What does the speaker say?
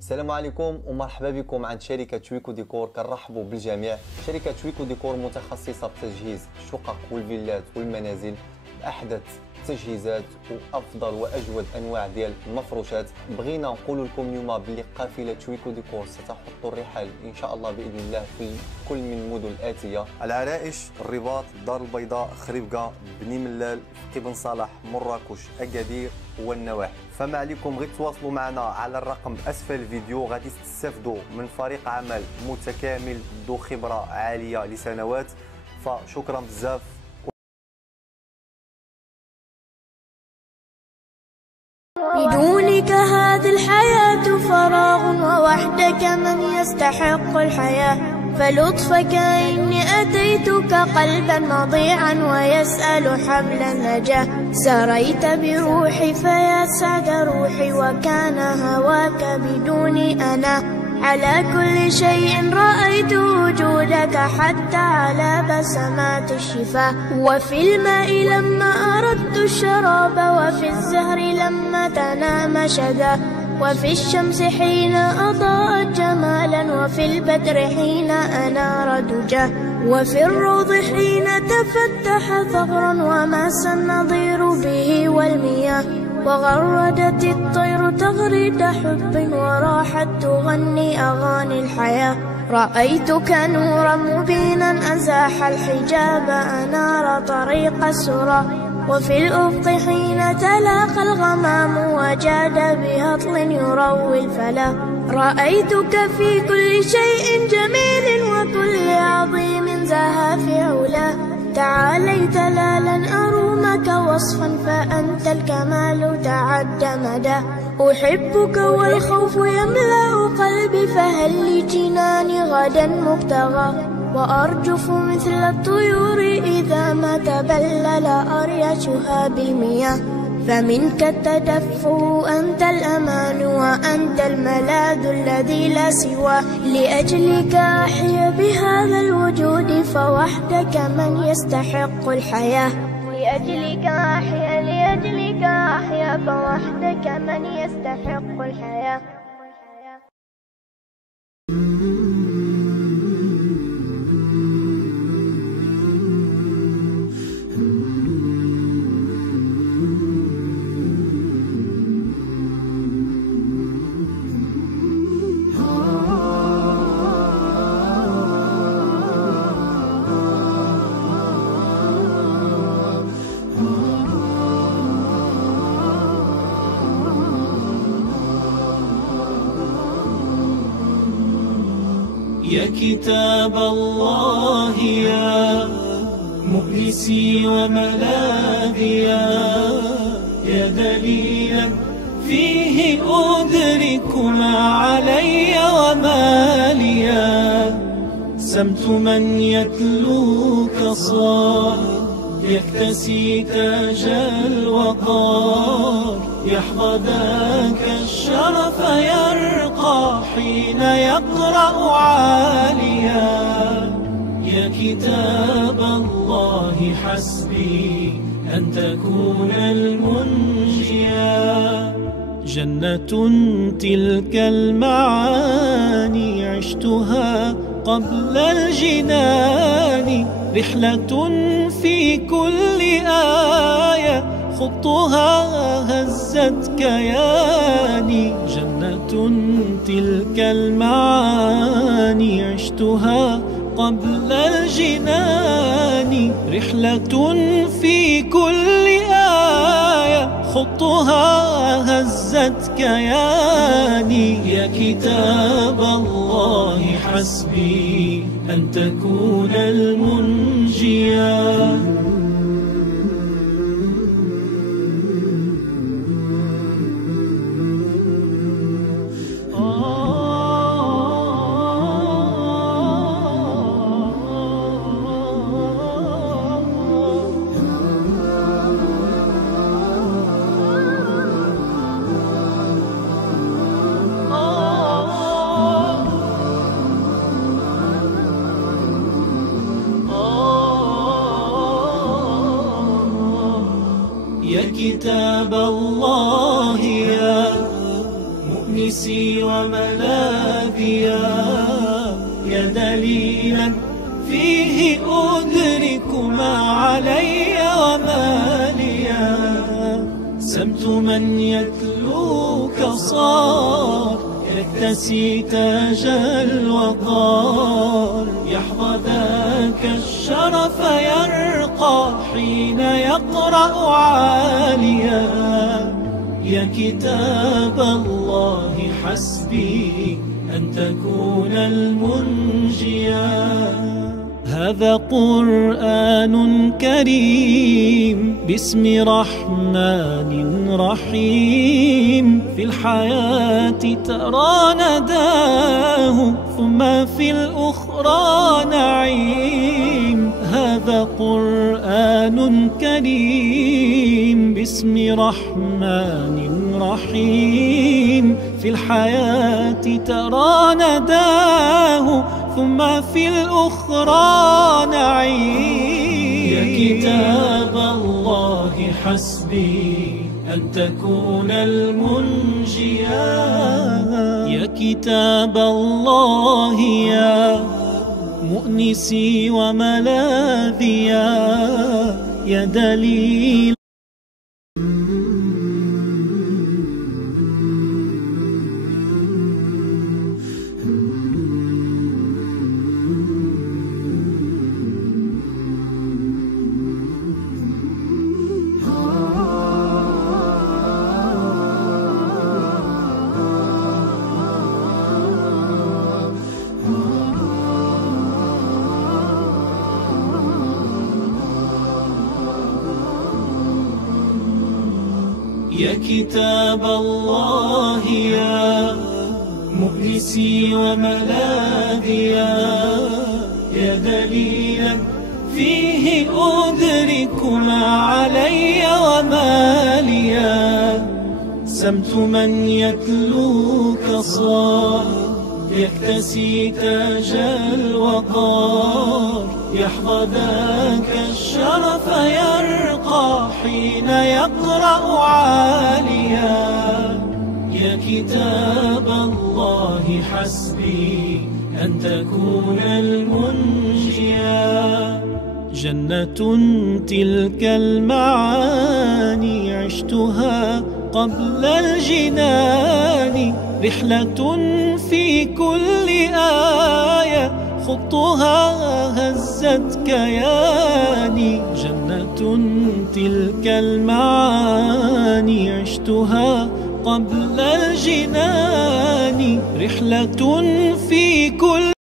السلام عليكم ومرحبا بكم عند شركة ويكو ديكور. كنرحبوا بالجميع. شركة ويكو ديكور متخصصة بتجهيز الشقق والفيلات والمنازل بأحدث التجهيزات وافضل واجود انواع ديال المفروشات. بغينا نقول لكم اليوم بلي قافله ويكو ديكور ستحط الرحال ان شاء الله باذن الله في كل من المدن الاتيه: العرائش، الرباط، الدار البيضاء، خريبكه، بني ملال، فقي بن صالح، مراكش، اكادير والنواحي. فما عليكم غير تواصلوا معنا على الرقم اسفل الفيديو. غادي تستافدوا من فريق عمل متكامل ذو خبره عاليه لسنوات. فشكرا بزاف. بدونك هذه الحياة فراغ، ووحدك من يستحق الحياة. فلطفك إني أتيتك قلبا مضيعا ويسأل حبل النجاة. سريت بروحي فيا سعد روحي، وكان هواك بدوني أنا. على كل شيء رأيت وجودك، حتى على بسمات الشفاه. وفي الماء لما أردت الشراب، وفي الزهر لما تنام شذا. وفي الشمس حين أضاءت جمالا، وفي البدر حين أنار دجاه. وفي الروض حين تفتح ثغرا، وماس النظير به والمياه. وغردت الطير تغريد حب، وراحت تغني أغاني الحياة. رأيتك نورا مبينا أزاح الحجاب، أنار طريق السرى. وفي الأفق حين تلاقى الغمام، وجاد بهطل يروي الفلا. رأيتك في كل شيء جميل، وكل عظيم زاها في علاه. تعاليت لا لن أرومك وصفا، فأنت الكمال تعد مدى. أحبك والخوف يملأ قلبي، فهل لجناني غدا مبتغى. وأرجف مثل الطيور إذا ما تبلل أريشها بالمياه. فمنك التدفؤ أنت الأمان، وأنت الملاذ الذي لا سواه. لأجلك أحيا بهذا الوجود، فوحدك من يستحق الحياة. لأجلك أحيا، لأجلك أحيا، فوحدك من يستحق الحياة. يا كتاب الله يا مؤنسي وملاذي، يا دليلا فيه أدرك ما علي وما لي. سمت من يتلوك صار يكتسي تاج الوقار. يحظى ذاك الشرف يرقى حين يقرأ عاليا. يا كتاب الله حسبي أن تكون المنجيا. جنة تلك المعاني عشتها قبل الجنان. رحلة في كل آية خطها هزت كياني. جنة تلك المعاني عشتها قبل الجنان. رحلة في كل آية خطها هزت كياني. يا كتاب الله حسبي أن تكون المنجيا. مؤنسي وملاذي يا دليلا فيه أدرك ما علي وما لي. سمت من يتلوك صار يكتسي تاج الوقار، يحظى ذاك الشرف يرقى حين يقرأ عاليا. يا كتاب الله حسبي أن تكون المنجيا. هذا قرآن كريم باسم رحمن رحيم، في الحياة ترى نداه ثم في الأخرى نعيم. هذا قرآن كريم باسم رحمن رحيم، في الحياة ترى نداه ثم في الأخرى نعيم. يا كتاب الله حسبي أن تكون المنجيا. يا كتاب الله يا مؤنسي وملاذي يا دليل. يا كتاب الله يا مؤنسي وملاذي يا دليلا فيه أدرك ما علي وما لي. سمت من يتلوك صار يكتسي تاج الوقار، يحظى ذاك الشرف يرقى حين يقرأ عاليا. يا كتاب الله حسبي أن تكون المنجيا. جنة تلك المعاني عشتها قبل الجنان، رحلة في كل آية خطها هزت كياني. جنة تلك المعاني عشتها قبل الجنان، رحلة في كل